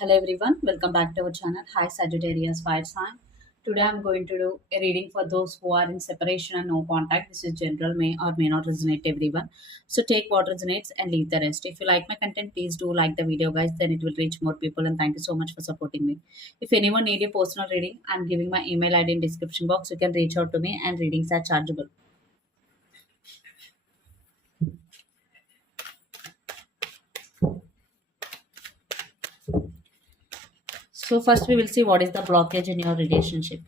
Hello everyone, welcome back to our channel. Hi Sagittarius Fire Sign. Today I'm going to do a reading for those who are in separation and no contact. This is general, may or may not resonate everyone. So take what resonates and leave the rest. If you like my content, please do like the video, guys. Then it will reach more people. And thank you so much for supporting me. If anyone need a personal reading, I'm giving my email ID in description box. You can reach out to me, and readings are chargeable. So first we will see what is the blockage in your relationship.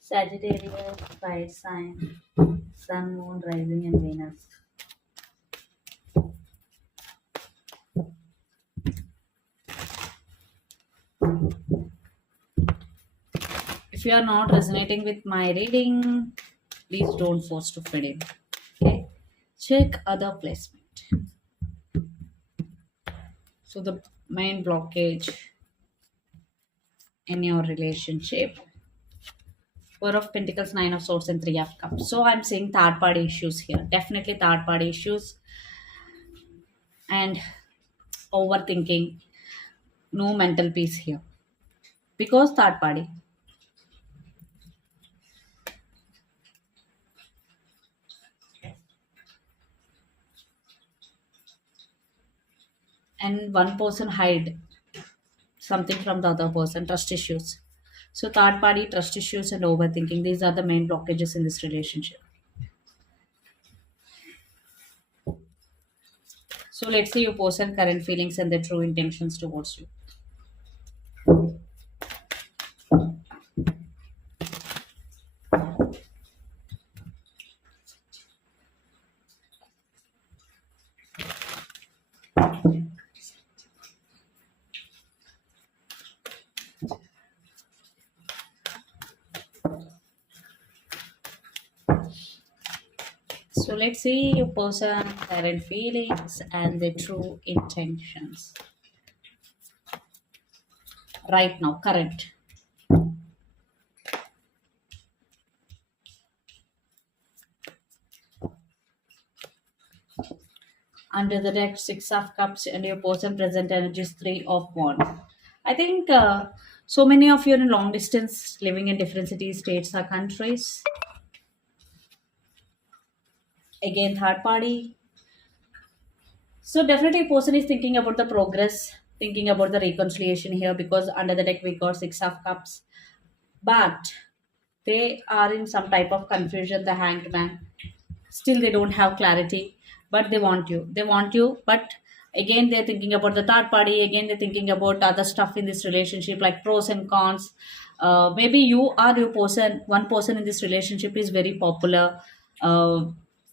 Sagittarius, fire sign, sun, moon, rising, and Venus. If you are not resonating with my reading, please don't force to fit in. Okay, check other placement. So the main blockage in your relationship. Four of Pentacles, Nine of Swords, and Three of Cups. So I'm seeing third party issues here. Definitely third party issues and overthinking. No mental peace here because third party. And one person hide something from the other person. Trust issues. So third party, trust issues, and overthinking. These are the main blockages in this relationship. So let's see your person current feelings and their true intentions towards you. So let's see your person current feelings and their true intentions. Right now, current. Under the deck, Six of Cups, and your person present energies, Three of Wands. I think so many of you are in long distance, living in different cities, states, or countries. Again, third party. So definitely, a person is thinking about the progress, thinking about the reconciliation here because under the deck we got Six of Cups, but they are in some type of confusion. The Hanged Man. Still they don't have clarity, but they want you, but again they're thinking about the third party. Again they're thinking about other stuff in this relationship like pros and cons. Maybe you are your person, one person in this relationship is very popular.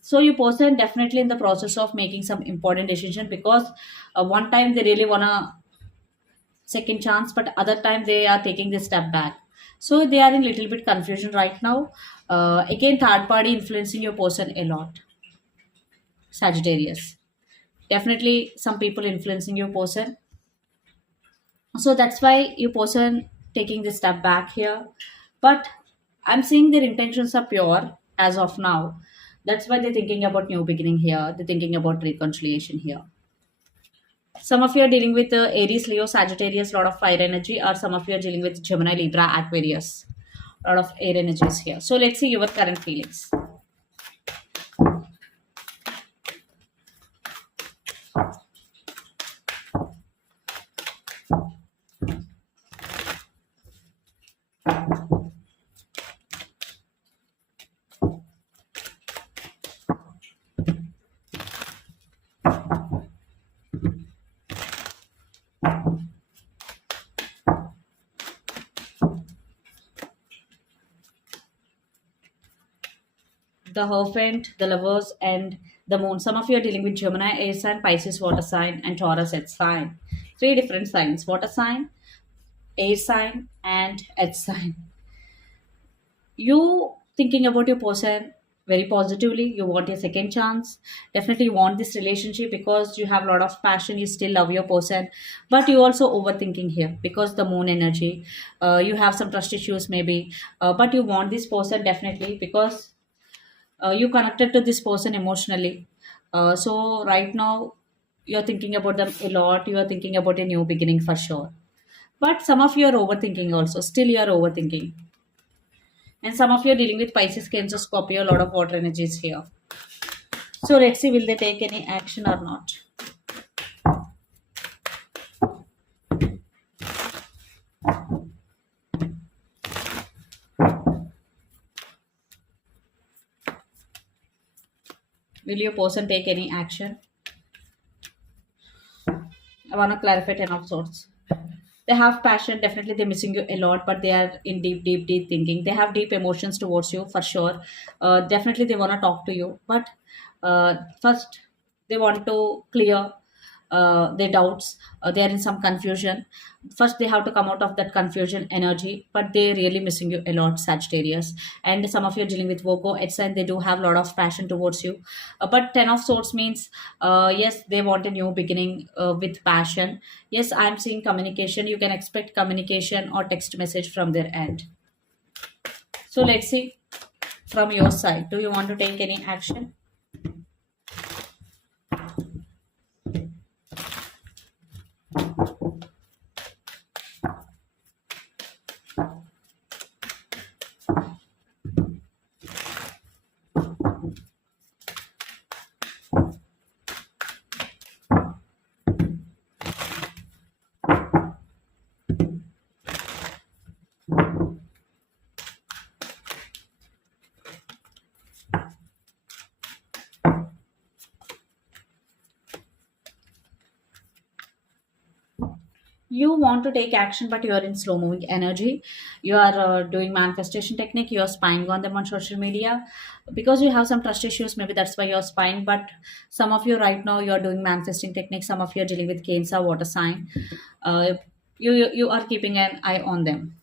So your person definitely in the process of making some important decision because one time they really wanna second chance, but other time they are taking this step back. So they are in little bit confusion right now. Again third party influencing your person a lot. Sagittarius. Definitely some people influencing your person. So that's why your person taking this step back here. But I'm seeing their intentions are pure as of now. That's why they're thinking about new beginning here. They're thinking about reconciliation here. Some of you are dealing with Aries, Leo, Sagittarius, lot of fire energy, or some of you are dealing with Gemini, Libra, Aquarius, lot of air energies here. So let's see your current feelings. The Hierophant, the Lovers, and the Moon. Some of you are dealing with Gemini, air sign, Pisces, water sign, and Taurus, earth sign. Three different signs: water sign, air sign, and earth sign. You thinking about your person. very positively. You want a second chance. Definitely you want this relationship because you have a lot of passion, you still love your person, but you also overthinking here because the moon energy. You have some trust issues maybe, but you want this person definitely because you connected to this person emotionally. So right now you're thinking about them a lot, you are thinking about a new beginning for sure, but some of you are overthinking also, still you are overthinking. And some of you are dealing with Pisces, Cancer, Scorpio, a lot of water energies here. So let's see, will they take any action or not? Will your person take any action? I want to clarify 10 of swords. They have passion, definitely they're missing you a lot, but they are in deep, deep, deep thinking. They have deep emotions towards you for sure. Definitely they want to talk to you, but first they want to clear their doubts. They are in some confusion. First they have to come out of that confusion energy, but they're really missing you a lot, Sagittarius. And some of you are dealing with Virgo, it's and they do have a lot of passion towards you. But 10 of swords means yes, they want a new beginning with passion. Yes, I'm seeing communication. You can expect communication or text message from their end. So let's see, from your side, do you want to take any action? You want to take action, but you are in slow moving energy. You are doing manifestation technique, you are spying on them on social media because you have some trust issues, maybe that's why you're spying. But some of you right now, you are doing manifesting technique, some of you are dealing with Cancer water sign. You are keeping an eye on them.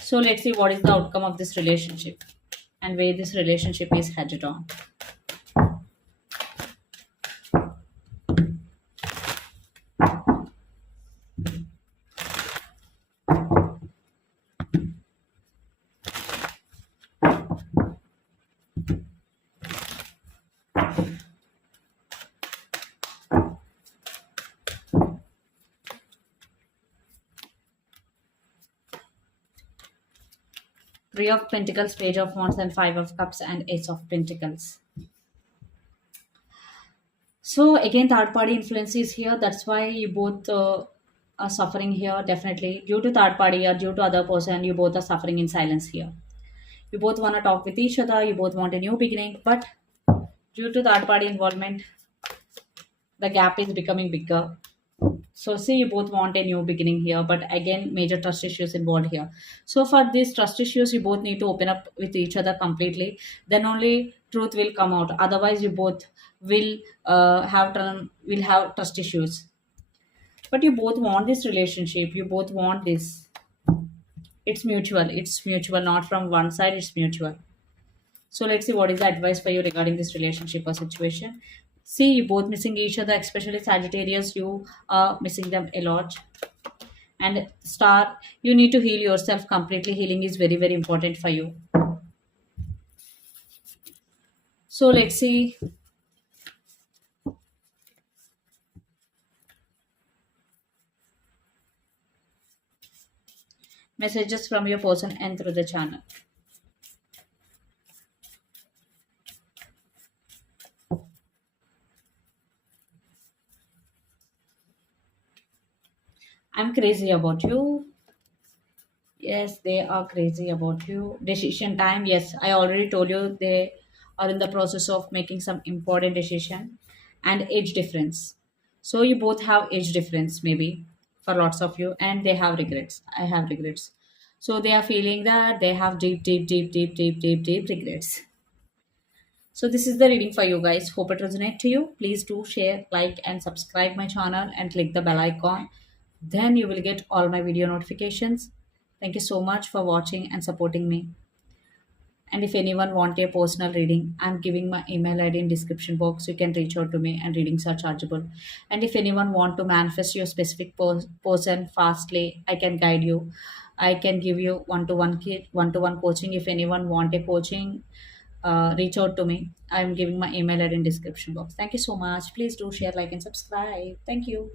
So let's see what is the outcome of this relationship and where this relationship is headed on. Three of Pentacles, Page of Wands, and Five of Cups, and Ace of Pentacles. So again, third party influence is here. That's why you both are suffering here. Definitely due to third party or due to other person, you both are suffering in silence here. You both want to talk with each other. You both want a new beginning, but due to third party involvement, the gap is becoming bigger. So see, you both want a new beginning here, but again, major trust issues involved here. So for these trust issues, you both need to open up with each other completely. Then only truth will come out. Otherwise, you both will will have trust issues. But you both want this relationship. You both want this. It's mutual. It's mutual, not from one side. It's mutual. So let's see what is the advice for you regarding this relationship or situation. See, you both missing each other, especially Sagittarius. You are missing them a lot. And Star, you need to heal yourself completely. Healing is very, very important for you. So let's see. Messages from your person and through the channel. I'm crazy about you. Yes, they are crazy about you. Decision time. Yes, I already told you they are in the process of making some important decision. And age difference. So you both have age difference maybe for lots of you, and they have regrets. I have regrets. So they are feeling that they have deep, deep, deep, deep, deep, deep, deep regrets. So this is the reading for you guys. Hope it resonates to you. Please do share, like, and subscribe my channel and click the bell icon. Then you will get all my video notifications. Thank you so much for watching and supporting me. And if anyone want a personal reading, I'm giving my email ID in description box. You can reach out to me, and readings are chargeable. And if anyone want to manifest your specific person fastly, I can guide you. I can give you one-to-one coaching. If anyone want a coaching, reach out to me. I'm giving my email ID in description box. Thank you so much. Please do share, like, and subscribe. Thank you.